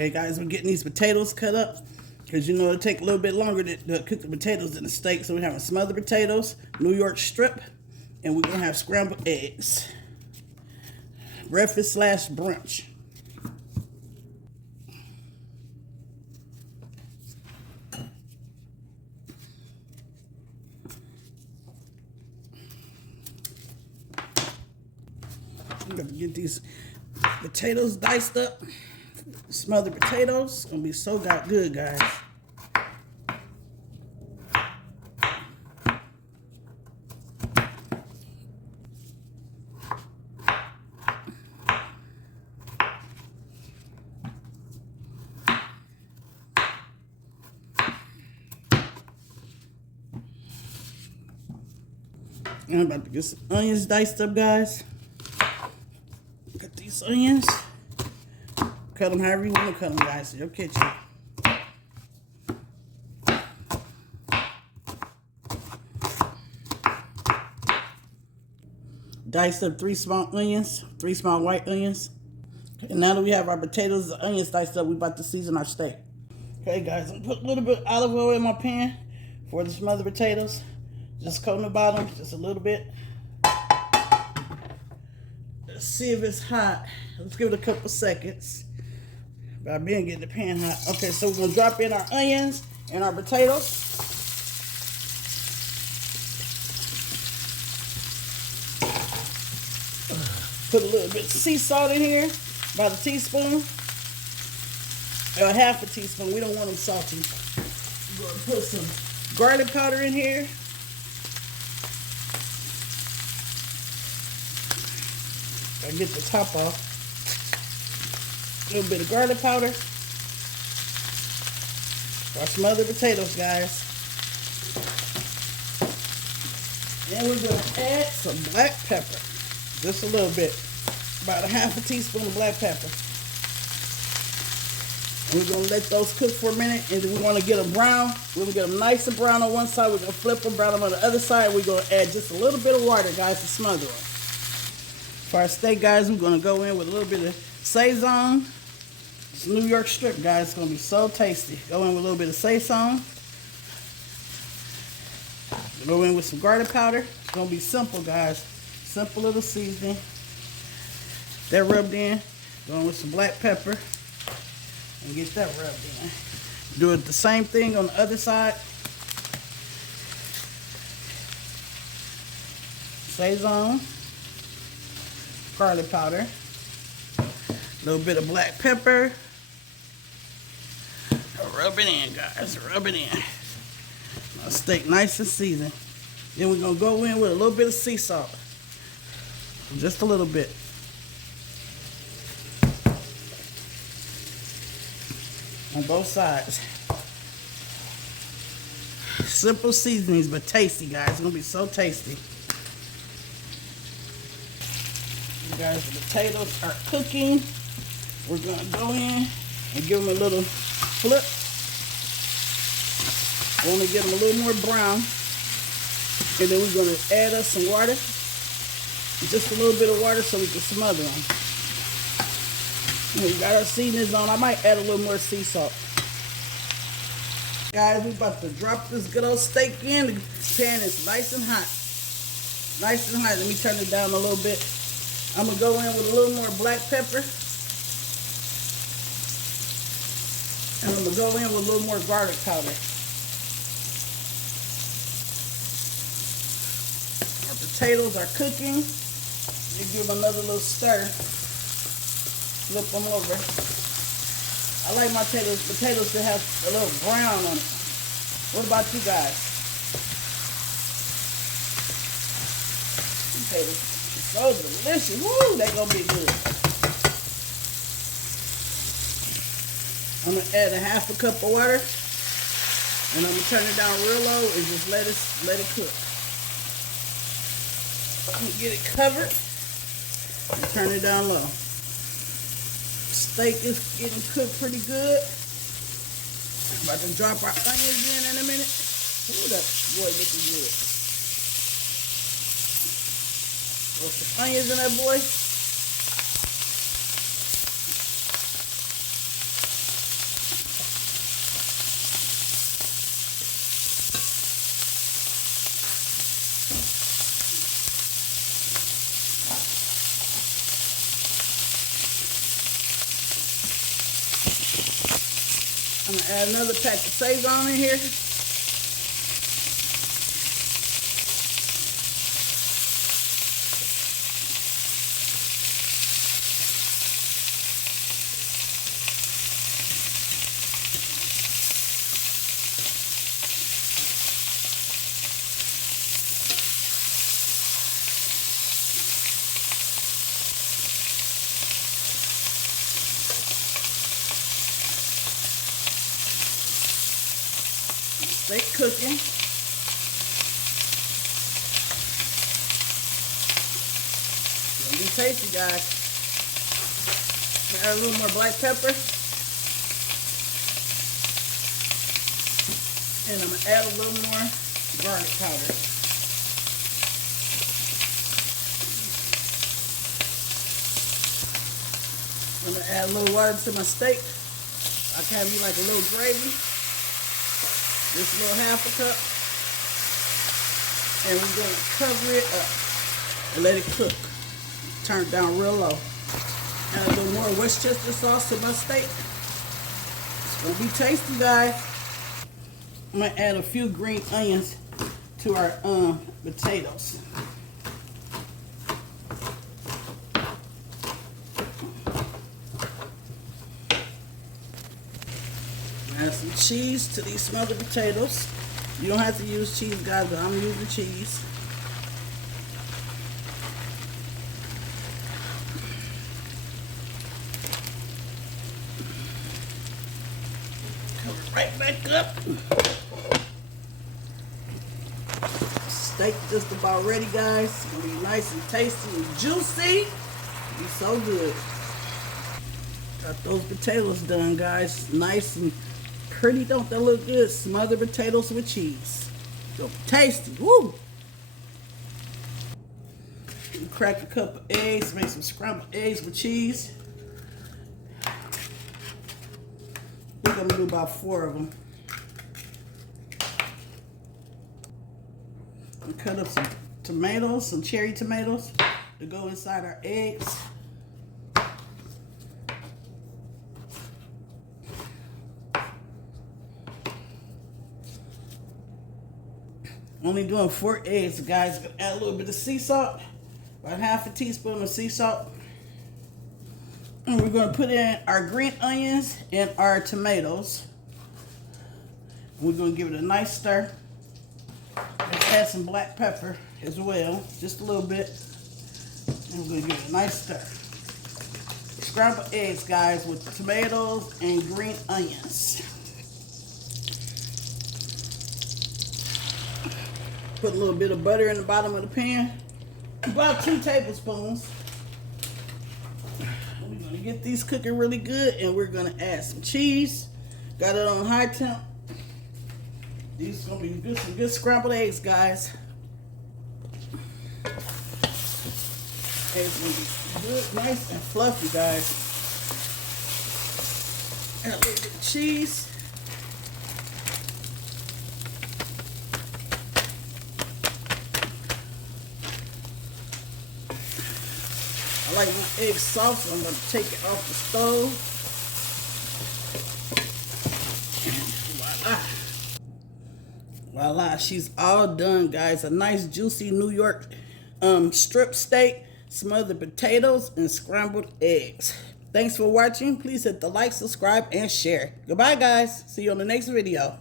Okay, guys, we're getting these potatoes cut up because you know it'll take a little bit longer to cook the potatoes than the steak. So we're having smothered potatoes, New York strip, and we're gonna have scrambled eggs. Breakfast / brunch. I'm gonna get these potatoes diced up. Smothered potatoes. Gonna be so good, guys. I'm about to get some onions diced up, guys. Cut these onions. Cut them however you want to cut them, guys. In your kitchen. Diced up 3 small onions, 3 small white onions. Okay, now that we have our potatoes and onions diced up, we about to season our steak. Okay, guys, I'm gonna put a little bit of olive oil in my pan for the smothered potatoes. Just coating the bottom, just a little bit. Let's see if it's hot. Let's give it a couple seconds. But I've been getting the pan hot. Okay, so we're gonna drop in our onions and our potatoes. Put a little bit of sea salt in here, about a teaspoon. Or half a teaspoon, we don't want them salty. We're gonna put some garlic powder in here. I get the top off. A little bit of garlic powder. Our smothered potatoes, guys. And we're going to add some black pepper. Just a little bit. About a half a teaspoon of black pepper. And we're going to let those cook for a minute. And then we want to get them brown. We're going to get them nice and brown on one side. We're going to flip them, brown them on the other side. We're going to add just a little bit of water, guys, to smother them. For our steak, guys, we're going to go in with a little bit of Sazon. It's New York strip, guys. It's going to be so tasty. Go in with a little bit of Sazon. Go in with some garlic powder. It's going to be simple, guys. Simple little seasoning. That rubbed in. Go in with some black pepper. And get that rubbed in. Do it the same thing on the other side. Sazon. Garlic powder, a little bit of black pepper. Rub it in, guys. Rub it in. Our steak nice and seasoned. Then we're gonna go in with a little bit of sea salt, just a little bit. On both sides. Simple seasonings, but tasty, guys. It's gonna be so tasty. Guys, the potatoes are cooking. We're gonna go in and give them a little flip. We want to get them a little more brown, and then we're gonna add us some water, just a little bit of water, so we can smother them. And we got our seasonings on. I might add a little more sea salt. Guys, we're about to drop this good old steak in. The pan is nice and hot. Nice and hot. Let me turn it down a little bit. I'm going to go in with a little more black pepper. And I'm going to go in with a little more garlic powder. Our potatoes are cooking. You give them another little stir. Flip them over. I like my potatoes to have a little brown on it. What about you guys? Potatoes. So delicious. Woo, they gonna be good. I'm gonna add a half a cup of water, and I'm gonna turn it down real low and just let it cook. I'm gonna get it covered and turn it down low. Steak is getting cooked pretty good. I'm about to drop our onions in a minute. Ooh, that boy looking good. Throw some onions in that boy. I'm gonna add another pack of Sazon in here. Stay cooking. It's gonna be tasty, guys. Add a little more black pepper. And I'm gonna add a little more garlic powder. I'm gonna add a little water to my steak. I can have me like a little gravy. Just a little half a cup. And we're gonna cover it up and let it cook. Turn it down real low. Add a little more Worcestershire sauce to my steak. It's gonna be tasty, guys. I'm gonna add a few green onions to our potatoes. Add some cheese to these smothered potatoes. You don't have to use cheese, guys, but I'm using cheese. Cover it right back up. Steak just about ready, guys. It's gonna be nice and tasty and juicy. It'll be so good. Got those potatoes done, guys. Nice and pretty, don't they look good? Smothered potatoes with cheese. So tasty. Woo! Crack a couple of eggs, make some scrambled eggs with cheese. We're gonna do about 4 of them. And cut up some tomatoes, some cherry tomatoes to go inside our eggs. Only doing 4 eggs, guys. Gonna add a little bit of sea salt, about half a teaspoon of sea salt. And we're gonna put in our green onions and our tomatoes. We're gonna give it a nice stir. Let's add some black pepper as well, just a little bit. And we're gonna give it a nice stir. Scrambled eggs, guys, with tomatoes and green onions. Put a little bit of butter in the bottom of the pan. About 2 tablespoons. We're gonna get these cooking really good, and we're gonna add some cheese. Got it on high temp. These are gonna be good, some good scrambled eggs, guys. Eggs gonna be good, nice and fluffy, guys. Add a little bit of cheese. I like my eggs soft, so I'm going to take it off the stove. And voila. Voila, she's all done, guys. A nice, juicy New York strip steak, smothered potatoes, and scrambled eggs. Thanks for watching. Please hit the like, subscribe, and share. Goodbye, guys. See you on the next video.